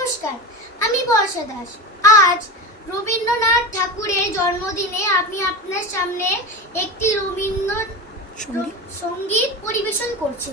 নমস্কার আমি বর্ষা দাস আজ রবীন্দ্রনাথ ঠাকুরের জন্মদিনে আমি আপনার সামনে একটি রবীন্দ্র সংগীত? পরিবেশন করছি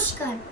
নমস্কার।